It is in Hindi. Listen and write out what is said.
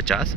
50